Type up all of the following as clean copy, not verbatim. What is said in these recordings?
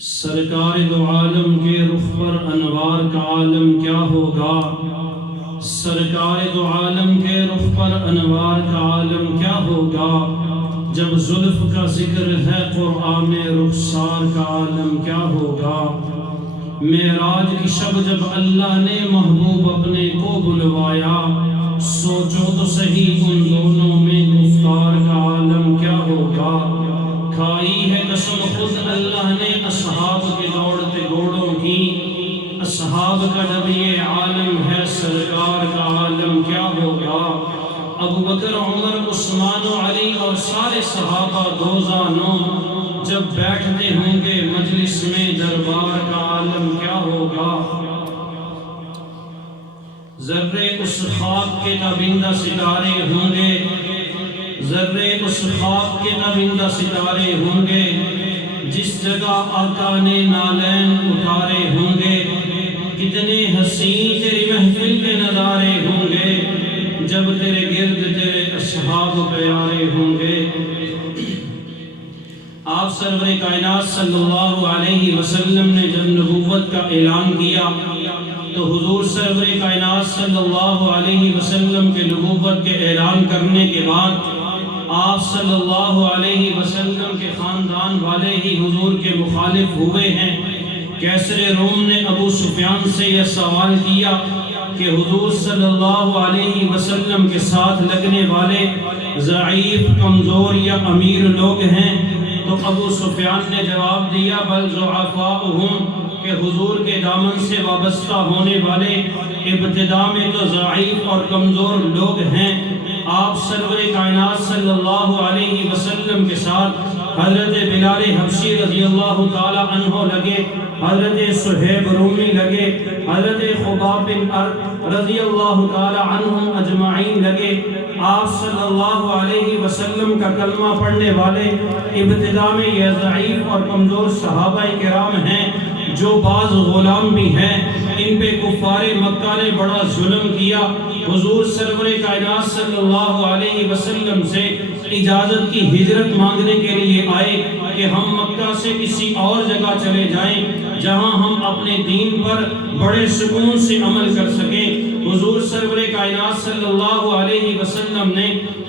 سرکار دو عالم کے رخ پر انوار کا عالم کیا ہوگا؟ سرکار دو عالم کے رخ پر انوار کا عالم کیا ہوگا؟ جب زلف کا ذکر ہے قرآن رخسار کا عالم کیا ہوگا؟ معراج کی شب جب اللہ نے محبوب اپنے کو بلوایا، سوچو تو صحیح ان دونوں میں گفتار کا عالم کیا ہوگا؟ کھائی ہے قسم خود اللہ نے اصحاب کے دوڑتے گھوڑوں کی، اصحاب کا جب یہ عالم ہے سرکار کا عالم کیا ہوگا؟ ابو بکر، عمر، عثمان و علی اور سارے صحابہ دوزانوں جب بیٹھتے ہوں گے مجلس میں دربار کا عالم کیا ہوگا؟ ذرے اس خواب کے تابندہ ستارے ہوں گے، ذرے اس خواب کے تابندہ ستارے ہوں گے، جس جگہ آقا نے نالین اتارے ہوں گے، کتنے حسین تیری محفل کے نظارے ہوں گے، جب تیرے گرد تیرے اصحاب پیارے ہوں گے۔ آپ سرور کائنات صلی اللہ علیہ وسلم نے جب نبوت کا اعلان کیا تو حضور سرور کائنات صلی اللہ علیہ وسلم کے نبوت کے اعلان کرنے کے بعد آپ صلی اللہ علیہ وسلم کے خاندان والے ہی حضور کے مخالف ہوئے ہیں۔ کیسر روم نے ابو سفیان سے یہ سوال کیا کہ حضور صلی اللہ علیہ وسلم کے ساتھ لگنے والے ضعیف، کمزور یا امیر لوگ ہیں؟ تو ابو سفیان نے جواب دیا بل ضعفاؤہم، کہ حضور کے دامن سے وابستہ ہونے والے ابتدا میں تو ضعیف اور کمزور لوگ ہیں۔ آپ سرور کائنات صلی اللہ علیہ وسلم کے ساتھ حضرت بلال حبشی رضی اللہ تعالی عنہ لگے، حضرت صہیب رومی لگے، حضرت خباب بن ارد رضی اللہ تعالی عنہم اجمعین لگے۔ آپ صلی اللہ علیہ وسلم کا کلمہ پڑھنے والے ابتدا میں یہ ضعیف اور کمزور صحابہ کرام ہیں، جو بعض غلام بھی ہیں، ان پہ کفار مکہ نے بڑا ظلم کیا۔ حضور سرور کائنات صلی اللہ علیہ وسلم سے اجازت کی ہجرت مانگنے کے لیے آئے کہ ہم مکہ سے کسی اور جگہ چلے جائیں جہاں ہم اپنے دین پر بڑے سکون سے عمل کر سکیں۔ حضور سرور کائنات صلی اللہ علیہ وسلم نے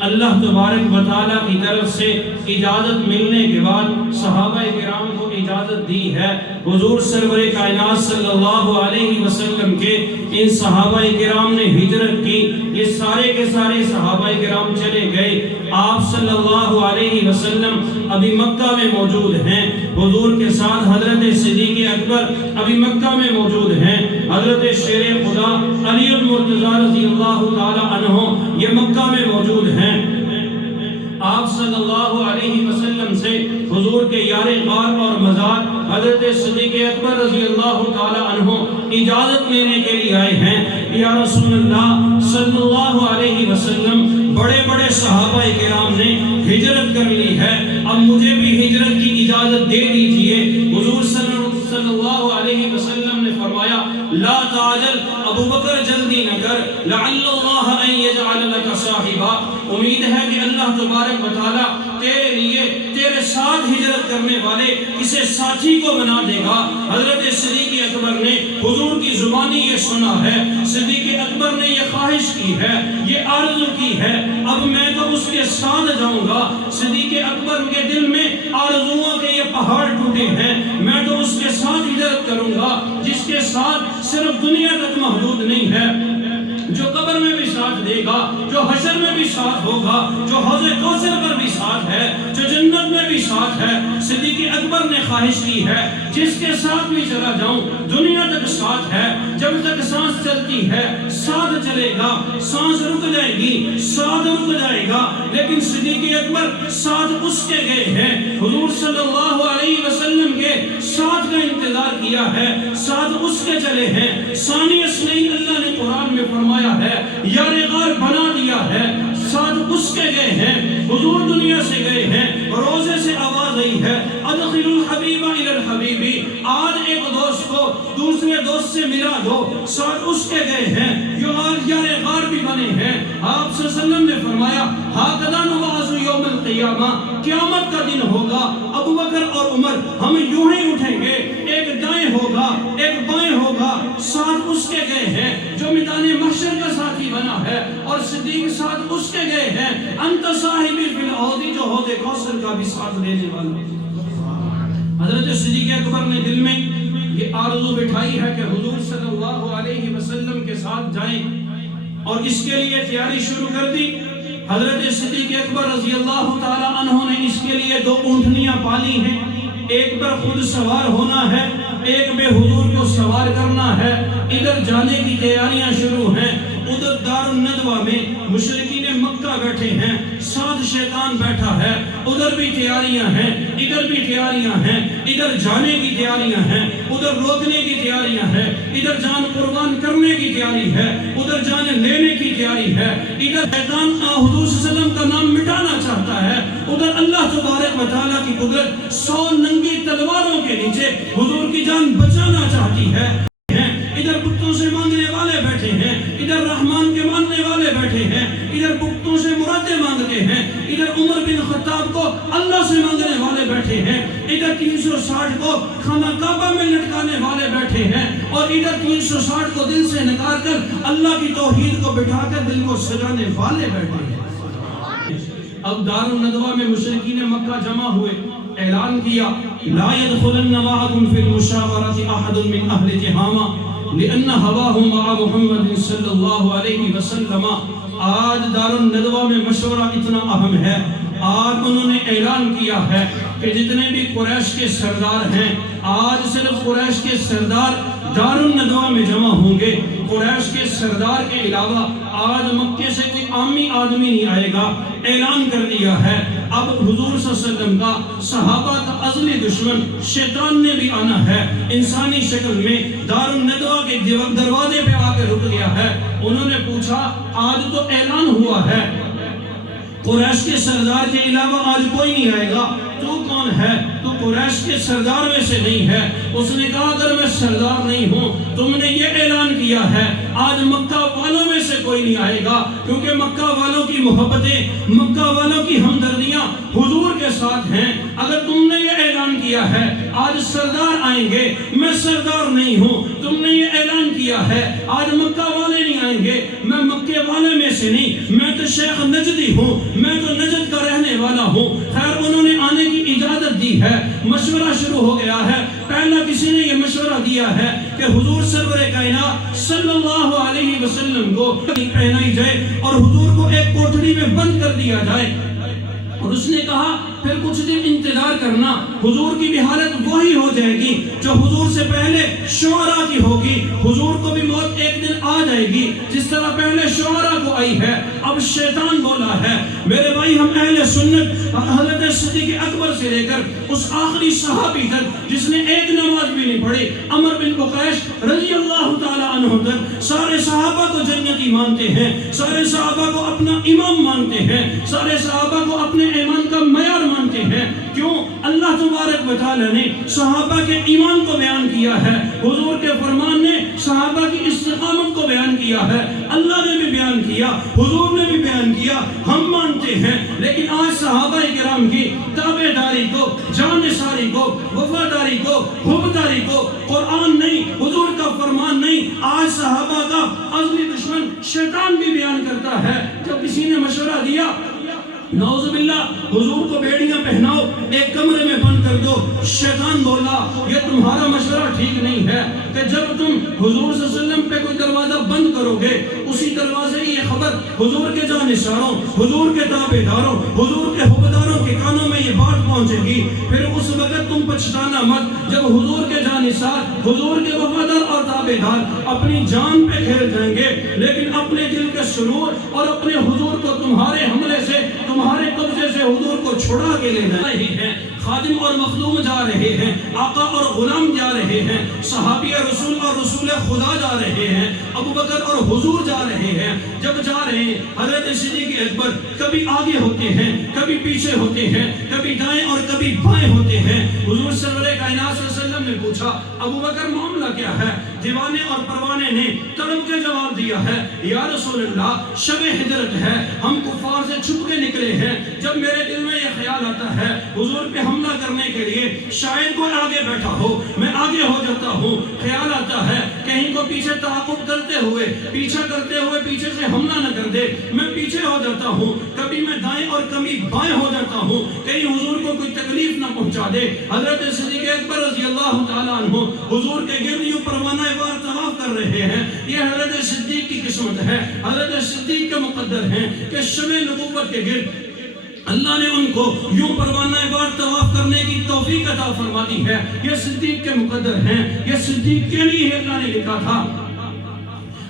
اللہ تبارک و تعالیٰ کی طرف سے اجازت ملنے کے بعد صحابہ کرام کو اجازت دی ہے۔ حضور سرور کائنات صلی اللہ علیہ وسلم کے ان صحابہ کرام نے ہجرت کی، یہ سارے کے سارے صحابہ کرام چلے گئے۔ آپ صلی اللہ علیہ وسلم ابھی مکہ میں موجود ہیں، حضور کے ساتھ حضرت صدیق اکبر ابھی مکہ میں موجود ہیں، حضرت شیر خدا علی المرتضی رضی اللہ تعالی عنہ یہ مکہ میں موجود ہیں۔ آپ صلی اللہ علیہ وسلم سے حضور کے یار غار اور مزار حضرت صدیق اکبر رضی اللہ تعالی عنہ اجازت لینے کے لیے آئے ہیں۔ یا رسول اللہ صلی اللہ علیہ وسلم، بڑے بڑے صحابہ کرام نے ہجرت کر لی ہے، اب مجھے بھی ہجرت کی اجازت دے دیجئے۔ حضور صلی اللہ علیہ وسلم نے فرمایا لا تعجل، ابو بکر جلدی نہ کر، لعل اللہ ان یجعل لک صاحبا، امید ہے کہ اللہ تبارک و تعالی تیرے لیے تیرے ساتھ ہجرت کرنے والے کسی ساتھی کو بنا دے گا۔ حضرت صدیق اکبر نے حضور کی زبانی یہ سنا ہے، صدیق اکبر نے یہ خواہش کی ہے، یہ آرزو کی ہے، اب میں تو اس کے ساتھ جاؤں گا۔ صدیق اکبر کے دل میں آرزوؤں کے یہ پہاڑ ٹوٹے ہیں، میں تو اس کے ساتھ ہجرت کروں گا جس کے ساتھ صرف دنیا تک محدود نہیں ہے، جو قبر میں بھی ساتھ دے گا، جو حشر میں بھی ساتھ ہوگا، جو حوض کوثر پر بھی ساتھ ہے، جو جنت میں بھی ساتھ ہے۔ صدیق اکبر نے خواہش کی ہے جس کے ساتھ بھی چلا جاؤں، دنیا تک ساتھ ہے، جب تک سانس چلتی ہے ساتھ چلے گا، سانس رک جائے گی ساتھ رک جائے گا، لیکن صدیق اکبر ساتھ اس کے گئے ہیں، حضور صلی اللہ علیہ وسلم کے ساتھ کا انتظار کیا ہے، ساتھ اس کے چلے ہیں۔ ثانی اثنین اللہ نے قرآن میں فرمایا ہے، یار غار بنا دیا ہے، ساتھ اس کے گئے ہیں، حضور دنیا سے گئے ہیں، روزے سے آواز آئی ہے ادخل الحبیب الی الحبیب، آج ایک دوست کو دوسرے دوست سے ملا دو، ساتھ اس کے گئے ہیں، یار غار بھی بنے ہیں۔ آپ صلی اللہ علیہ وسلم نے فرمایا ہاکذا نبعث یوم القیامہ، قیامت کا دن ہوگا ابو بکر اور عمر ہم یوں ہی اٹھیں گے بنا ہے اور صدیق ساتھ اس کے گئے ہیں انت صاحبی فی الحوض، جو حوض کوثر کا بھی ساتھ لینے والا۔ حضرت صدیق اکبر نے دل میں یہ آرزو بٹھائی ہے کہ حضور صلی اللہ علیہ وسلم کے ساتھ جائیں، اور اس کے لیے تیاری شروع کر دی۔ حضرت صدیق اکبر رضی اللہ تعالی عنہ نے اس کے لیے 2 اونٹنیاں پالی ہیں، ایک پر خود سوار ہونا ہے، ایک میں حضور کو سوار کرنا ہے۔ ادھر جانے کی تیاریاں شروع ہیں، ادھر دار الندوہ میں مشرکین مکہ بیٹھے ہیں، ساتھ شیطان بیٹھا ہے، ادھر بھی تیاریاں ہیں، ادھر بھی تیاریاں ہیں، ادھر جانے کی تیاریاں ہیں، ادھر روکنے کی تیاریاں ہیں، ادھر جان قربان کرنے کی تیاری ہے، ادھر جان لینے کی تیاری ہے، ادھر شیطان حضور صلی اللہ علیہ وسلم کا نام مٹانا چاہتا ہے، ادھر اللہ تبارک و تعالیٰ کی قدرت 100 ننگی تلواروں کے نیچے حضور کی جان بچانا چاہتی ہے۔ ادھر بتوں سے مانگنے والے بیٹھے ہیں، ادھر رحمان کے ماننے والے بیٹھے ہیں، ادھر بتوں سے مرادیں مانگتے ہیں، ادھر عمر بن خطاب کو اللہ سے مانگنے والے بیٹھے ہیں، ادھر 360 کو خانہ کعبہ میں لٹکانے والے بیٹھے ہیں، اور ادھر 360 کو دل سے نکال کر اللہ کی توحید کو بٹھا کر دل کو سجانے والے بیٹھے ہیں۔ اب دار الندوہ میں مشرکین مکہ جمع ہوئے، اعلان کیا لا يدخلن معكم في المشاورة احد من اهل تہامہ لأن هواهم مع محمد صلی اللہ علیہ وسلم۔ آج دار الندوہ میں مشورہ اتنا اہم ہے، آج انہوں نے اعلان کیا ہے کہ جتنے بھی قریش کے سردار ہیں، آج صرف قریش کے سردار دار الندوہ میں جمع ہوں گے۔ قریش کے سردار کے علاوہ آج مکے سے کوئی عامی آدمی نہیں آئے گا۔ اعلان کر دیا ہے اب حضور صلی اللہ علیہ وسلم کا صحابہ کا ازلی دشمن شیطان نے بھی آنا ہے، انسانی شکل میں دار الندوہ کے دروازے پہ آ کے رک گیا ہے۔ انہوں نے پوچھا آج تو اعلان ہوا ہے قریش کے سردار کے علاوہ آج کوئی نہیں آئے گا، تو کون ہے؟ تو قریش کے سردار میں سے نہیں ہے۔ اس نے کہا اگر میں سردار نہیں ہوں، تم نے یہ اعلان کیا ہے آج مکہ والوں میں سے کوئی نہیں آئے گا، کیونکہ مکہ والوں کی محبتیں، مکہ والوں کی ہمدردیاں حضور کے ساتھ ہیں۔ اگر تم نے یہ اعلان کیا ہے آج سردار آئیں گے، میں سردار نہیں ہوں، تم نے یہ اعلان کیا ہے آج مکہ والے نہیں آئیں گے، میں مکے والے میں سے نہیں، میں تو شیخ نجدی ہوں، میں تو نجد کا رہنے والا ہوں۔ خیر انہوں نے آنے کی اجازت دی ہے، مشورہ شروع ہو گیا ہے۔ پہلا کسی نے یہ مشورہ دیا ہے کہ حضور سرور کائنات صلی اللہ علیہ وسلم کو پہنائی جائے اور حضور کو ایک کوٹھڑی میں بند کر دیا جائے، اور اس نے کہا پھر کچھ دن انتظار کرنا، حضور کی بھی حالت وہی ہو جائے گی جو حضور سے پہلے شعراء کی ہوگی، حضور کو بھی موت ایک دن آ جائے گی جس طرح پہلے شعراء کو آئی ہے۔ اب شیطان بولا ہے میرے بھائی، ہم اہل سنت حضرت صدیق اکبر سے لے کر اس آخری صحابی تک جس نے ایک نماز بھی نہیں پڑھی، عمر بن عقیش رضی اللہ تعالی عنہ تک، سارے صحابہ کو جنتی مانتے ہیں، سارے صحابہ کو اپنا امام مانتے ہیں، سارے صحابہ کو اپنے ایمان کا معیار مانتے ہیں۔ کیوں؟ اللہ تبارک و تعالی نے صحابہ کے ایمان کو بیان کیا ہے، حضور کے فرمان نے صحابہ کی استقامت کو بیان کیا ہے، اللہ نے بھی بیان کیا، حضور نے بھی بیان کیا، ہم مانتے ہیں۔ لیکن آج صحابہ کرام کی تابعداری کو، جانثاری کو، وفاداری کو، حبداری کو، قرآن نہیں، حضور کا فرمان نہیں، آج صحابہ کا ازلی دشمن شیطان بھی بیان کرتا ہے۔ جب کسی نے مشورہ دیا نعوذ باللہ حضور کو بیڑیاں پہناؤ، ایک کمرے میں بند کر دو، شیطان بولا یہ تمہارا مشورہ ٹھیک نہیں ہے کہ جب تم حضور صلی اللہ علیہ وسلم پہ کوئی دروازہ بند کرو گے، اسی دروازے کی یہ خبر حضور کے جانثاروں، حضور کے تابعداروں، حضور کے حبداروں کے کانوں میں یہ بات پہنچے گی، پھر اس وقت تم پچھتانا مت جب حضور کے جانثار، حضور کے وفادار اور تابعدار اپنی جان پہ کھیل جائیں گے، لیکن اپنے دل کے سرور اور اپنے حضور کو تمہارے حملے سے، تمہارے قبضے سے حضور کو چھڑا کے لے جا رہے ہیں، خادم اور مخدوم جا رہے ہیں، آقا اور غلام جا رہے ہیں، صحابی رسول اور رسول خدا جا رہے ہیں، ابو بکر اور حضور جا رہے ہیں۔ جب جا رہے ہیں حضرت صدیق اکبر کبھی آگے ہوتے ہیں، کبھی پیچھے ہوتے ہیں، کبھی دائیں اور کبھی بائیں ہوتے ہیں۔ حضور صلی اللہ علیہ وسلم نے پوچھا ابو بکر معاملہ کیا ہے؟ دیوانے اور پروانے نے تڑپ کے جواب دیا ہے یا رسول اللہ شب ہجرت ہے، ہم کفار سے چھپ کے نکلے ہیں، جب میرے دل میں یہ خیال آتا ہے حضور پہ حملہ کرنے کے لیے شاید کوئی آگے بیٹھا ہو، میں آگے ہو جاتا ہوں، خیال آتا ہے کہیں کو پیچھے تعاقب کرتے ہوئے پیچھے سے حملہ نہ کر دے، میں پیچھے ہو جاتا ہوں، کبھی میں دائیں اور کبھی بائیں ہو جاتا ہوں، کہیں حضور کو کوئی تکلیف نہ پہنچا دے۔ حضرت صدیق اکبر رضی اللہ تعالیٰ عنہ حضور کے گرد یوں پروانہ وار طواف کر رہے ہیں۔ یہ حضرت صدیق کی قسمت ہے، حضرت صدیق کا مقدر ہے کہ شب نبوت کے گرد اللہ نے ان کو یوں پروانہ وار طواف کرنے کی توفیق عطا فرما دی ہے۔ یہ صدیق کے مقدر ہیں، یہ صدیق کے لیے اللہ نے لکھا تھا۔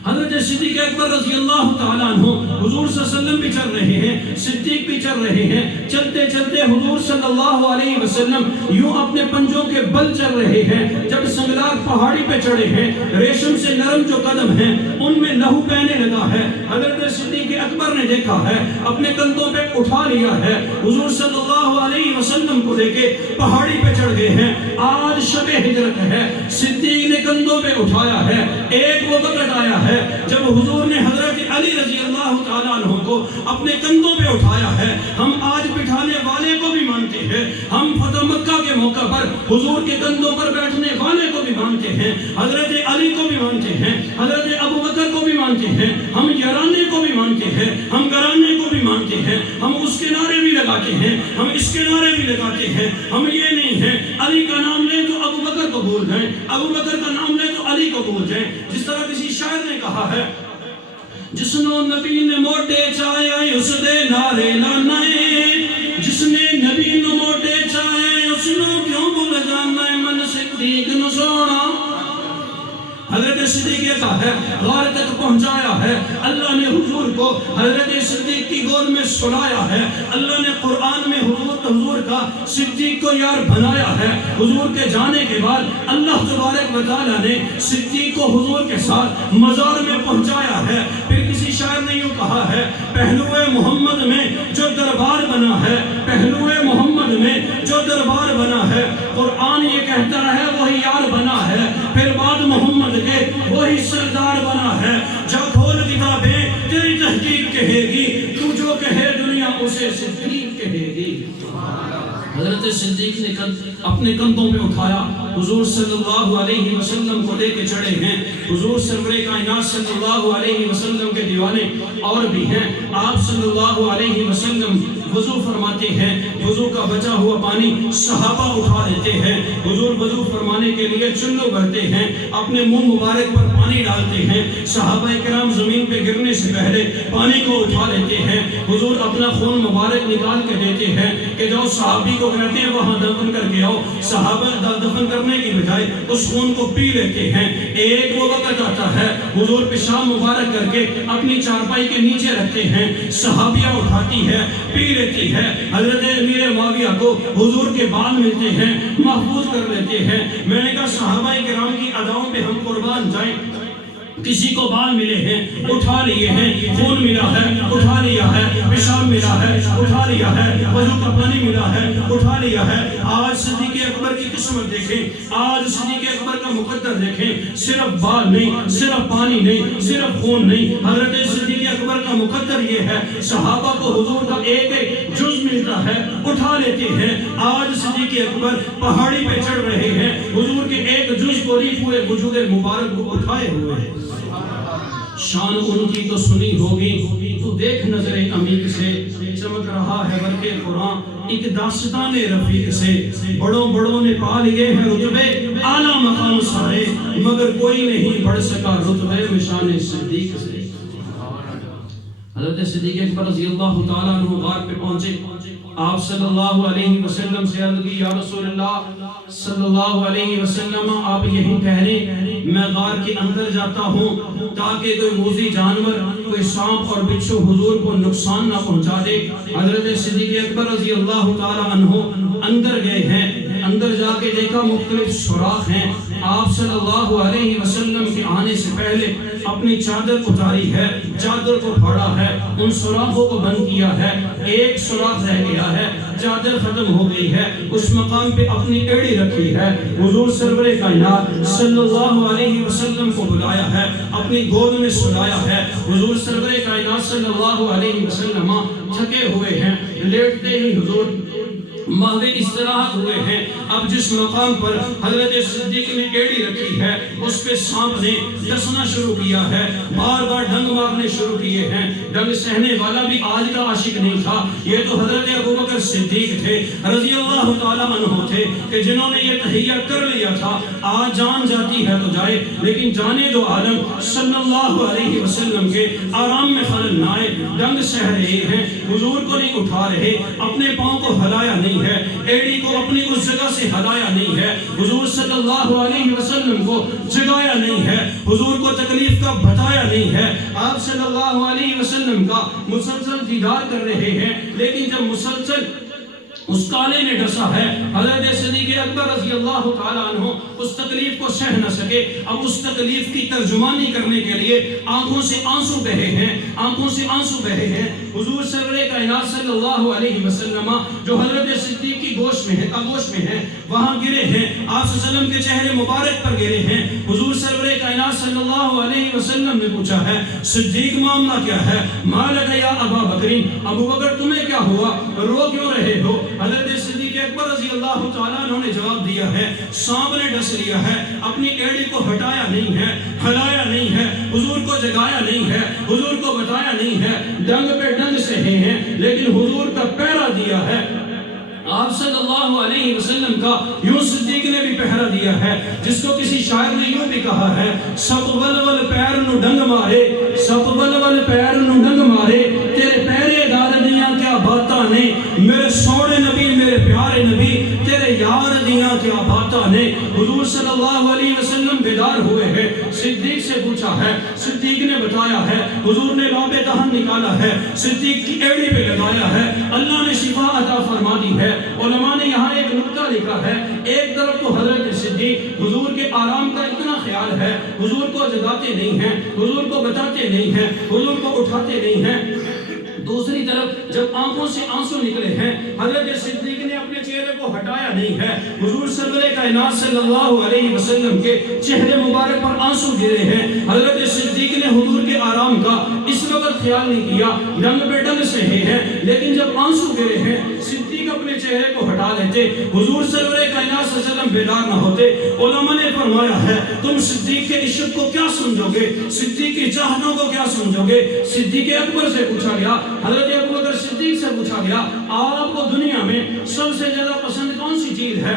حضرت صدیق اکبر رضی اللہ تعالیٰ عنہ حضور صلی اللہ علیہ وسلم بھی چل رہے ہیں، صدیق بھی چل رہے ہیں، چلتے چلتے حضور صلی اللہ علیہ وسلم یوں اپنے پنجوں کے بل چل رہے ہیں۔ جب سنگلار پہاڑی پہ چڑھے ہیں، ریشم سے نرم جو قدم ہیں ان میں لہو بہنے لگا ہے۔ حضرت صدیق اکبر نے دیکھا ہے، اپنے کندھوں پہ اٹھا لیا ہے، حضور صلی اللہ علیہ وسلم کو لے کے پہاڑی پہ چڑھ گئے ہیں۔ آج شب ہجرت ہے، صدیق نے کندھوں پہ اٹھایا ہے۔ ایک وہ وقت آیا ہے جب حضور نے حضرت علی رضی اللہ تعالیٰ عنہ کو اپنے کندھوں پہ اٹھایا ہے۔ ہم آج بٹھانے والے کو بھی مانتے ہیں، ہم فتح مکہ کے موقع پر حضور کے کندھوں پر بیٹھنے والے کو بھی مانتے ہیں، حضرت علی کو بھی مانتے ہیں، حضرت ابو بکر کو بھی مانتے ہیں، ہم یارانے کو بھی مانتے ہیں، ہم گرانے کو بھی مانتے ہیں، ہم اس کے نعرے بھی لگاتے ہیں، ہم اس کے نعرے بھی لگاتے ہیں۔ ہم یہ نہیں ہے علی کا نام لیں تو ابو بکر کو بھول جائیں، ابو بکر کا نام لیں تو علی کو بھول جائیں۔ جس طرح کسی شاعر نے کہا ہے، جس نو نبی نے موٹے چاہے اس دے نعرے لانا ہے، جس نے نبی نو موٹے چاہے اس نو کیوں بھول جانا ہے، من صدیق نو سونا۔ حضرت صدیق کا ہے، غار تک پہنچایا ہے، اللہ نے حضور کو حضرت صدیق کی گود میں سلایا ہے۔ اللہ نے قرآن میں حضور کا صدیق کو یار بنایا ہے۔ حضور کے جانے کے بعد اللہ تبارک و تعالیٰ نے صدیق کو حضور کے ساتھ مزار میں پہنچایا ہے۔ پھر کسی شاعر نے یوں کہا ہے، پہلوئے محمد میں جو دربار بنا ہے، پہلوئے محمد میں جو دربار بنا ہے، قرآن یہ کہتا ہے وہی یار بنا ہے، پھر بعد محمد کے وہی سردار بنا ہے۔ جا کھول کتابیں تیری تحقیق کہے گی، تو جو کہے دنیا اسے صدیق کہے گی۔ حضرت صدیق نے اپنے کندھوں پہ اٹھایا، حضور صلی اللہ علیہ وسلم کو لے کے چڑھے ہیں۔ حضور سرور کائنات صلی اللہ علیہ وسلم کے دیوانے اور بھی ہیں۔ آپ صلی اللہ علیہ وسلم وضو فرماتے ہیں، وضو کا بچا ہوا پانی صحابہ اٹھا لیتے ہیں۔ حضور وضو فرمانے کے لیے چلو بھرتے ہیں، اپنے منہ مبارک پر پانی ڈالتے ہیں۔ صحابہ کرام زمین پہ گرنے سے پہلے پانی کو اٹھا لیتے ہیں۔ حضور اپنا خون مبارک نکال کے دیتے ہیں کہ جو صحابی کو کہتے ہیں وہاں دفن کر کے آؤ، صحابہ دفن کرنے کی بجائے اس خون کو پی لیتے ہیں۔ ایک وہ وقت آتا ہے، حضور پیشاب مبارک کر کے اپنی چارپائی کے نیچے رکھتے ہیں، صحابیہ اٹھاتی ہے، پی لیتی ہے۔ حضرت امیر معاویہ کو حضور کے بال ملتے ہیں، محفوظ کر لیتے ہیں۔ میں نے کہا صحابہ کرام کی اداؤں پہ ہم قربان جائیں۔ کسی کو بال ملے ہیں اٹھا لیے ہیں، خون ملا ہے اٹھا لیا ہے، پیشاب ملا ہے اٹھا لیا ہے، وضو کا پانی ملا ہے اٹھا لیا ہے۔ آج صدیق اکبر کی قسمت دیکھیں، آج صدیق اکبر کا مقدر دیکھیں، صرف بال نہیں، صرف پانی نہیں، صرف خون نہیں، حضرت صدیق اکبر کا مقدر یہ ہے صحابہ کو حضور کا ایک ایک جز ملتا ہے، اٹھا لیتے ہیں۔ آج صدیق اکبر پہاڑی پہ چڑھ رہے ہیں، حضور کے ایک جز کو ریف ہوئے وجود مبارک کو اٹھائے ہوئے ہیں۔ شان ان کی تو سنی ہوگی، تو دیکھ نظر عمیق سے چمک رہا ہے برق قرآن ایک داستان رفیق سے۔ بڑوں بڑوں نے پا لیے ہیں رتبے اعلیٰ مقام سارے، مگر کوئی نہیں بڑھ سکا رتبے میں شان صدیق سے۔ حضرت صدیق اکبر رضی اللہ تعالیٰ عنہ غار پہ پہنچے، آپ صلی اللہ علیہ وسلم سے عرض کی، یا رسول اللہ صلی اللہ علیہ وسلم آپ یہی ٹھہریں، میں غار کے اندر جاتا ہوں تاکہ کوئی موذی جانور، کوئی سانپ اور بچھو حضور کو نقصان نہ پہنچا دے۔ حضرت صدیق اکبر رضی اللہ تعالیٰ عنہ اندر گئے ہیں، اندر جا کے دیکھا مختلف سوراخ ہیں۔ آپ صلی اللہ علیہ وسلم کے آنے سے پہلے اپنی چادر اتاری ہے، چادر کو پھاڑا ہے، ان سوراخوں کو بند کیا ہے۔ ایک سوراخ رہ گیا ہے، چادر ختم ہو گئی ہے، اس مقام پہ اپنی ایڑی رکھی ہے۔ حضور سرور کائنات صلی اللہ علیہ وسلم کو بلایا ہے، اپنی گود میں سلایا ہے۔ حضور سرور کائنات صلی اللہ علیہ وسلم تھکے ہوئے ہیں، لیٹتے ہی حضور محو استراحت ہوئے ہیں۔ اب جس مقام پر حضرت صدیق نے ایڑی رکھی ہے اس پہ سانپ نے ڈسنا شروع کیا ہے، بار بار ڈنگ مارنے شروع کیے ہیں۔ ڈنگ سہنے والا بھی آج کا عاشق نہیں تھا، یہ تو حضرت ابوبکر صدیق تھے رضی اللہ تعالیٰ عنہ تھے کہ جنہوں نے یہ تہیہ کر لیا تھا آج جان جاتی ہے تو جائے لیکن جانے دو عالم صلی اللہ علیہ وسلم کے آرام میں خلل نہ آئے۔ ڈنگ سہ رہے ہیں، حضور کو نہیں اٹھا رہے، اپنے پاؤں کو ہلایا نہیں ہے، ایڑی کو اپنی اس جگہ سے ہلایا نہیں ہے، حضور صلی اللہ علیہ وسلم کو جگایا نہیں ہے، حضور کو تکلیف کا بتایا نہیں ہے۔ آپ صلی اللہ علیہ وسلم کا مسلسل دیدار کر رہے ہیں لیکن جب مسلسل اس کالے نے ڈسا ہے، حضرت صدیق اکبر رضی اللہ تعالیٰ عنہ اس تکلیف کو سہ نہ سکے۔ اب اس تکلیف کی ترجمانی کرنے کے لیے آنکھوں سے آنسو بہے ہیں، آنکھوں سے آنسو بہے ہیں۔ حضور سرور کائنات صلی اللہ علیہ وسلم جو حضرت صدیق کی گوش میں ہے، آغوش میں ہے، وہاں گرے ہیں، آپ صلی اللہ علیہ وسلم کے چہرے مبارک پر گرے ہیں۔ حضور سرور کائنات صلی اللہ علیہ وسلم نے پوچھا ہے صدیق معاملہ کیا ہے؟ ما لک یا ابا بکر، ابو بکر تمہیں کیا ہوا، رو کیوں رہے ہو؟ حضرت صدیق اکبر رضی اللہ تعالیٰ عنہ نے جواب دیا ہے سانپ نے ڈس لیا ہے، اپنی ایڑی کو ہٹایا نہیں ہے، ہلایا نہیں ہے، حضور کو جگایا نہیں ہے، حضور کو بتایا نہیں ہے، ڈنگ پہ ڈنگ سہے ہیں لیکن حضور کا پہرا دیا ہے۔ آپ صلی اللہ علیہ وسلم کا یوں صدیق نے بھی پہرا دیا ہے جس کو کسی شاعر نے یوں بھی کہا ہے سپ ول ول پیر نو ڈنگ مارے، سپ ول ول پیر نو ڈنگ مارے، تیرے پیرے دار دیاں کیا باتاں نے، میرے سونے نبی میرے پیارے نبی تیرے یار دیاں کیا باتاں نے۔ حضور صلی اللہ علیہ وسلم بیدار ہوئے ہیں، صدیق سے پوچھا ہے، صدیق نے بتایا ہے، حضور نے لوب دہن نکالا ہے، صدیق کی ایڑی پہ لگایا ہے، اللہ نے شفا عطا فرما دی ہے۔ علماء نے یہاں ایک نکتہ لکھا ہے، ایک طرف تو حضرت صدیق حضور کے آرام کا اتنا خیال ہے، حضور کو جگاتے نہیں ہیں، حضور کو بتاتے نہیں ہیں، حضور کو اٹھاتے نہیں ہیں، دوسری طرف جب آنکھوں سے آنسو نکلے ہیں حضرت صدیق نے اپنے چہرے کو ہٹایا نہیں ہے، حضور سرور کائنات صلی اللہ علیہ وسلم کے چہرے مبارک پر آنسو گرے ہیں، حضرت صدیق نے حضور کے آرام کا اس وقت خیال نہیں کیا، ڈنگ پہ ڈنگ سہے ہیں لیکن جب آنسو گرے ہیں صدیق اپنے چہرے کو ہٹا لیتے، حضور سرور کائنات صلی اللہ علیہ وسلم بیدار نہ ہوتے۔ علماء نے فرمایا ہے تم صدیق کے عشق کو کیا سمجھو گے، صدیق کی چاہتوں کو کیا سمجھو گے؟ صدیق اکبر سے پوچھا گیا، حضرت ابوبکر صدیق سے پوچھا گیا آپ کو دنیا میں سب سے زیادہ پسند کون سی چیز ہے؟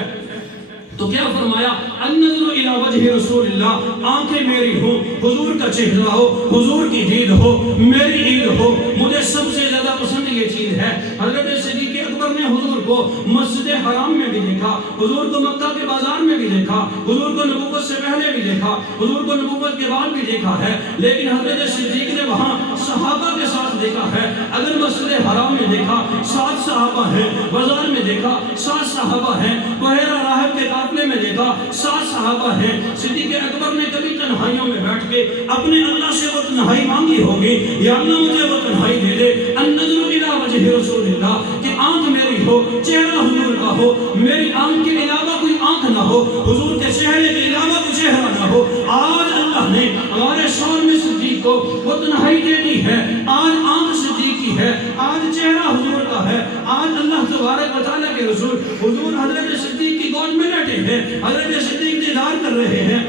تو کیا فرمایا النظر الی وجہ رسول اللہ، آنکھیں میری ہوں، حضور کا چہرہ ہو، حضور کی دید ہو، میری عید ہو، مجھے سب سے زیادہ پسند یہ چیز ہے۔ حضرت صدیق اکبر نے حضور کو مسجد حرام میں بھی دیکھا، حضور کو مکہ کے بازار میں بھی دیکھا، حضور کو نبوت سے پہلے بھی دیکھا، حضور کو نبوت کے بعد بھی دیکھا ہے، لیکن حضرت صدیق نے وہاں صحابہ کے ساتھ دیکھا ہے۔ اگر مسجد حرام میں دیکھا 7 صحابہ ہیں، بازار میں دیکھا 7 صحابہ ہیں، بحیرہ راہب کے قافلے میں دیکھا 7 صحابہ ہیں۔ صدیق اکبر نے کبھی تنہائیوں میں بیٹھ کے اپنے اللہ سے وہ تنہائی مانگی ہوگی یا اللہ مجھے وہ تنہائی دے دے، النظر الی وجہ رسول اللہ، کہ آنکھ میری ہو، چہرہ حضور کا ہو، میری آنکھ کے علاوہ کوئی آنکھ نہ ہو، حضور کے چہرے کے علاوہ کوئی چہرہ نہ ہو۔ آج اللہ نے ہمارے شور میں صدیق کو وہ تنہائی دے دی ہے، آج آنکھ صدیق کی ہے، آج چہرہ حضور کا ہے، آج اللہ تبارک و تعالیٰ کے رسول حضور حضرت صدیق کی گود میں بیٹھے ہیں، حضرت صدیق دیدار کر رہے ہیں۔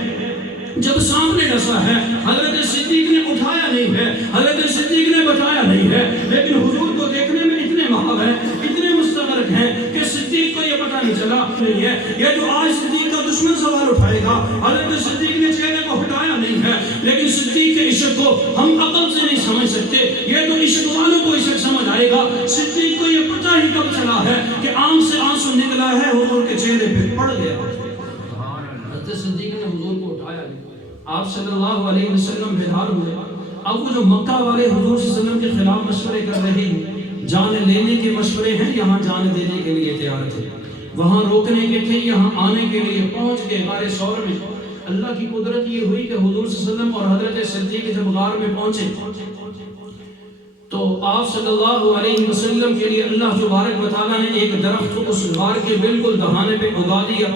جب سامنے ڈسا ہے حضرت صدیق نے اٹھایا نہیں ہے، حضرت صدیق نے بتایا نہیں ہے، لیکن حضور کو دیکھنے میں اتنے محب ہیں، اتنے مستغرق ہیں کہ صدیق کو یہ پتہ نہیں چلا نہیں ہے۔ یہ جو آج صدیق کا دشمن سوال اٹھائے گا، حضرت صدیق نے چہرے کو ہٹایا نہیں ہے، لیکن صدیق کے عشق کو ہم عقل سے نہیں سمجھ سکتے، یہ تو عشق والوں کو عشق سمجھ آئے گا۔ صدیق کو یہ پتہ ہی کب چلا ہے کہ آنکھ سے آنسو نکلا ہے، حضور کے چہرے پہ پڑ گیا۔ حضرت صدیق نے حضور کو اٹھایا نہیں، آپ صلی اللہ علیہ وسلم بیدار ہوئے۔ اب وہ جو مکہ والے حضور صلی اللہ علیہ وسلم کے خلاف مشورے کر رہے ہیں، جان لینے کے مشورے ہیں، یہاں جان دینے کے لیے تیار تھے، وہاں روکنے کے تھے، یہاں آنے کے لیے پہنچ کے غار ثور میں۔ اللہ کی قدرت یہ ہوئی کہ حضور صلی اللہ علیہ وسلم اور حضرت صدیق جب غار میں پہنچے تو آپ صلی اللہ علیہ وسلم کے لیے اللہ تبارک و تعالیٰ نے ایک درخت اس غار کے بالکل دہانے پہ اگا دیا۔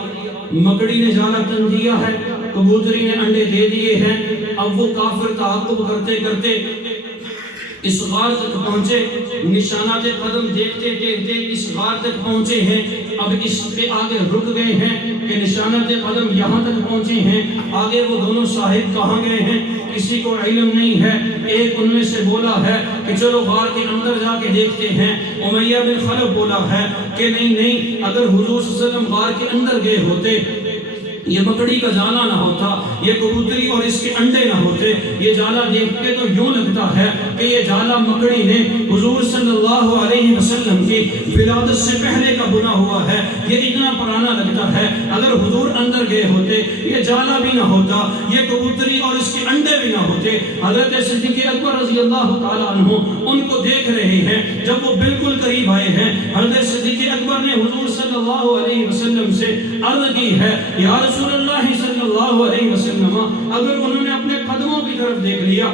مکڑی نے جالا تن دیا ہے، کبوتری نے انڈے دے دیے ہیں۔ اب وہ کافر تعاقب کرتے کرتے اس غار تک پہنچے، نشانات قدم دیکھتے دیکھتے اس غار تک پہنچے ہیں، اب اس کے آگے رک گئے ہیں کہ نشانات قدم یہاں تک پہنچے ہیں، آگے وہ دونوں صاحب کہاں گئے ہیں کسی کو علم نہیں ہے۔ ایک ان میں سے بولا ہے کہ چلو غار کے اندر جا کے دیکھتے ہیں، امیہ بن خلف بولا ہے کہ نہیں، اگر حضور صلی اللہ علیہ وسلم غار کے اندر گئے ہوتے، یہ مکڑی کا جالا نہ ہوتا، یہ کبوتری اور اس کے انڈے نہ ہوتے، یہ جالا دیکھ کے تو یوں لگتا ہے کہ یہ جالا مکڑی نے حضور صلی اللہ علیہ وسلم کی ولادت سے پہلے کا بنا ہوا ہے، یہ اتنا پرانا لگتا ہے۔ اگر حضور اندر گئے ہوتے، یہ جالا بھی نہ ہوتا، یہ کبوتری اور اس کے انڈے بھی نہ ہوتے۔ حضرت صدیق اکبر رضی اللہ تعالیٰ عنہ ان کو دیکھ رہے ہیں، جب وہ بالکل قریب آئے ہیں، حضرت صدیق اکبر نے حضور صلی اللہ علیہ وسلم سے عرض کی ہے، یا رسول اللہ صلی اللہ علیہ وسلم، اگر انہوں نے اپنے قدموں کی طرف دیکھ لیا،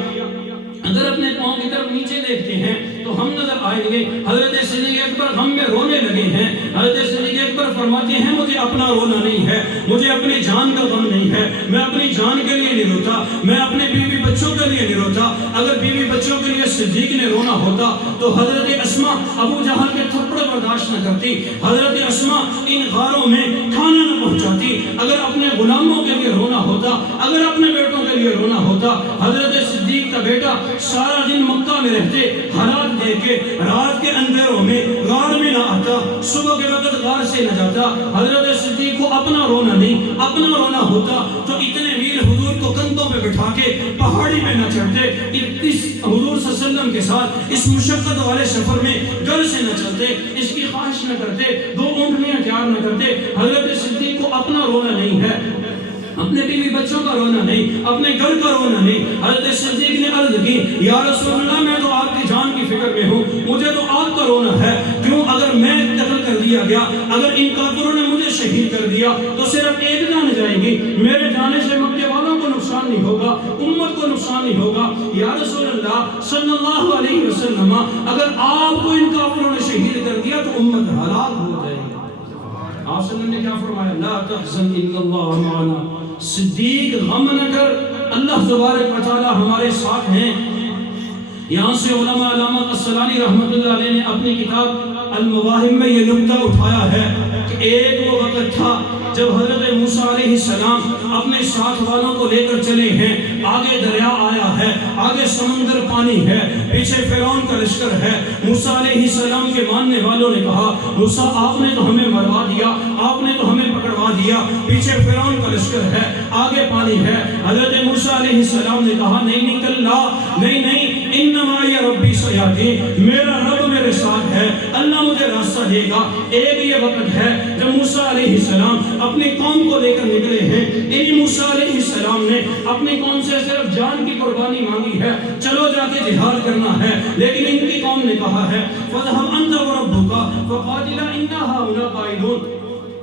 اگر اپنے پاؤں کی طرف نیچے دیکھتے ہیں تو ہم نظر آئیں گے۔ حضرت صدیق اکبر غم میں رونے لگے ہیں۔ حضرت صدیق اکبر فرماتے ہیں، مجھے اپنا رونا نہیں ہے، مجھے اپنی جان کا غم نہیں ہے، میں اپنی جان کے لیے نہیں روتا، میں اپنے بیوی بچوں کے لیے نہیں روتا۔ اگر بیوی بچوں کے لیے صدیق نے رونا ہوتا تو حضرت اسماء ابو جہل کے تھپڑ برداشت نہ کرتی، حضرت اسماء ان غاروں میں کھانا نہ پہنچاتی۔ اگر اپنے غلاموں کے لیے رونا ہوتا، اگر اپنے بیٹوں کے لیے رونا ہوتا، حضرت صدیق کا بیٹا سارا دن مکہ میں رہتے، حالات دیکھ کے رات کے اندھیروں میں غار میں نہ آتا، صبح کے وقت غار سے نہ جاتا۔ حضرت صدیق کو اپنا رونا نہیں، اپنا رونا ہوتا تو اتنے میل حضور کو کندھوں پہ بٹھا کے پہاڑی پہ نہ چڑھتے، اس حضور صلی اللہ علیہ وسلم کے ساتھ اس مشقت والے سفر میں گھر سے نہ چلتے، اس کی خواہش نہ کرتے، 2 اونٹنیاں تیار نہ کرتے۔ حضرت صدیق کو اپنا رونا نہیں ہے، اپنے بیوی بچوں کا رونا نہیں، اپنے گھر کا رونا نہیں۔ حضرت صدیق نے عرض کی، یا رسول اللہ، میں تو آپ کی جان کی فکر میں ہوں، مجھے تو آپ کا رونا ہے۔ کیوں؟ اگر میں قتل کر دیا گیا، اگر ان کافروں نے مجھے شہید کر دیا تو صرف ایک جان جائے گی، میرے جانے سے مکے والوں کو نقصان نہیں ہوگا، امت کو نقصان نہیں ہوگا۔ یا رسول اللہ صلی اللہ علیہ وسلم، اگر آپ کو ان کافروں نے شہید کر دیا تو امت ہلاک ہو جائے گی۔ آپ صلی اللہ علیہ وسلم نے کیا فرمایا؟ لا تحزن ان اللہ معنا، صدیق غم نہ کر، اللہ تبارک و تعالی ہمارے ساتھ ہیں۔ یہاں سے علماء علامہ قسطلانی رحمۃ اللہ علیہ نے اپنی کتاب المواہب میں یہ نکتہ اٹھایا ہے کہ ایک وہ وقت تھا جب حضرت موسیٰ علیہ السلام اپنے ساتھ والوں کو لے کر چلے ہیں، آگے دریا آیا ہے، آگے سمندر پانی ہے، پیچھے فرعون کا لشکر ہے۔ موسیٰ علیہ السلام کے ماننے والوں نے کہا، موسیٰ آپ نے تو ہمیں مروا دیا، آپ نے تو ہمیں پکڑوا دیا، پیچھے فرعون کا لشکر ہے، آگے پانی ہے۔ حضرت موسیٰ علیہ السلام نے کہا، نہیں کلا، نہیں، انما یا ربی سیہدین، میرا رب میرے ساتھ ہے، اللہ مجھے راستہ دے گا۔ ایک یہ وقت ہے جب موسیٰ علیہ السلام اپنی قوم کو لے کر نکلے ہیں، انہی موسیٰ علیہ السلام نے اپنی قوم سے صرف جان کی قربانی مانگی ہے، چلو جا کے جہاد کرنا ہے، لیکن ان کی قوم نے کہا ہے فَذْهَبْ أَنْتَ وَرَبُّكَ فَقَاتِلَا إِنَّا هَٰؤُلَاءِ قَاعِدُونَ،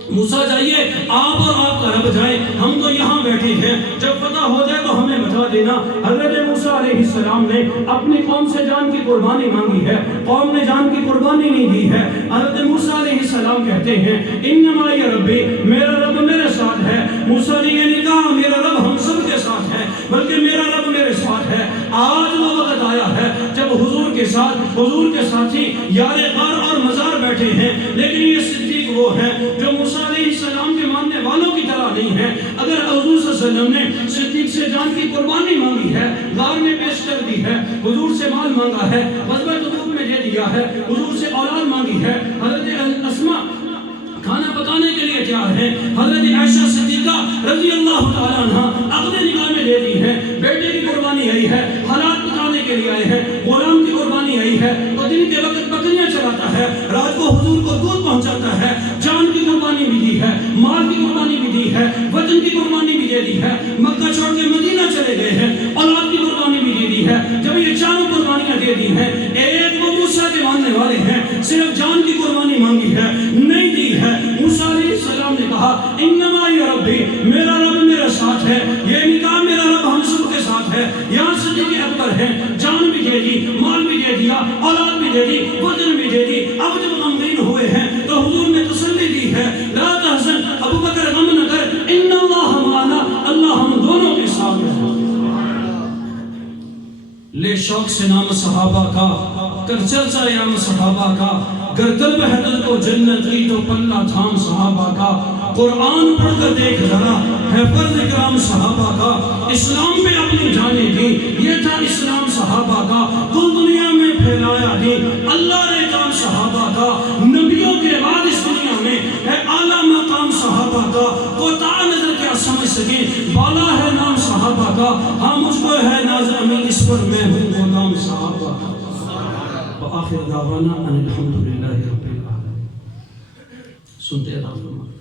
موسیٰ جائیے، آپ اور آپ کا رب جائیں، ہم تو یہاں بیٹھے ہیں، جب فتح ہو جائے تو ہمیں بتا دینا۔ حضرت موسیٰ علیہ السلام نے اپنی قوم سے جان کی قربانی مانگی ہے، قوم نے جان کی قربانی نہیں دی ہے۔ حضرت موسیٰ علیہ السلام کہتے ہیں، انما یا ربی، میرا رب میرے ساتھ ہے۔ موسیٰ نے یہ نہیں کہا میرا رب ہم سب کے ساتھ ہے، بلکہ میرا رب میرے ساتھ ہے۔ آج وہ وقت آیا ہے جب حضور کے ساتھ، حضور کے ساتھی یار غار اور مزار بیٹھے ہیں، لیکن یہ صدیق وہ ہے جو موسیٰ علیہ السلام کے ماننے والوں کی طرح نہیں ہے۔ اگر حضور صلی اللہ علیہ وسلم نے صدیق سے جان کی قربانی مانگی ہے، غار میں پیش کر دی ہے، حضور سے مال مانگا ہے، غزوہ تبوک میں دے دیا ہے، حضور سے اولاد مانگی ہے، حضرت اسماء کھانا پکانے کے لیے تیار ہیں، حضرت عائشہ صدیقہ رضی اللہ تعالیٰ عنہ عقد نکاح میں دے دی ہے، بیٹے کی قربانی آئی ہے، حالات پکانے کے لیے آئے ہیں، غلام کی قربانی آئی ہے، تو دن کے وقت بکریاں چلاتا ہے، رات کو حضور کو دودھ پہنچاتا ہے، جان کی قربانی بھی دی ہے، مال کی قربانی بھی دی ہے، وطن کی قربانی بھی دے دی ہے، مکہ چھوڑ کے مدینہ چلے گئے ہیں، اولاد کی قربانی بھی دے دی ہے۔ جب یہ چاروں قربانیاں دے دی ہیں، ایک وہ موسیٰ کے ماننے والے ہیں، صرف جان کی قربانی مانگی ہے، نہیں دی ہے۔ موسیٰ علیہ السلام نے کہا، انما یا ربی، میرا رب میرے ساتھ ہے، یہ نہیں کہا میرا رب ہم سب کے ساتھ ہے۔ یہاں صدیق اکبر ہے، جان بھی دے دی، مال بھی دے دیا، اولاد بھی دے دی، وطن بھی دے دی۔ اب جب غمگین ہوئے ہیں تو حضور نے تسلی دی ہے، لا تحزن، ابو بکر غم نہ کر، ان اللہ معنا، اللہ ہم دونوں کے ساتھ ہے۔ لے شوق سے نام صحابہ کا کر چرچا یام صحابہ کا گردن بہتر کو جنت کی تو پلہ تھام صحابہ کا قرآن پڑھ کر دیکھ ذرا ہے فرض کرام صحابہ کا اسلام پہ اپنی جانیں دی یہ تھا اسلام صحابہ کا کل دنیا میں پھیلایا دی اللہ نے کام صحابہ کا نبیوں کے بعد اس دنیا میں ہے اعلیٰ مقام صحابہ کا کوتاہ نظر کیا سمجھ سکیں بالا ہے نام صحابہ کا ہاں مجھ کو ہے ناز امین اس پر میں ہوں غلام صحابہ کا وآخر دعوانا ان الحمدللہ رب العالمین سنتے رہا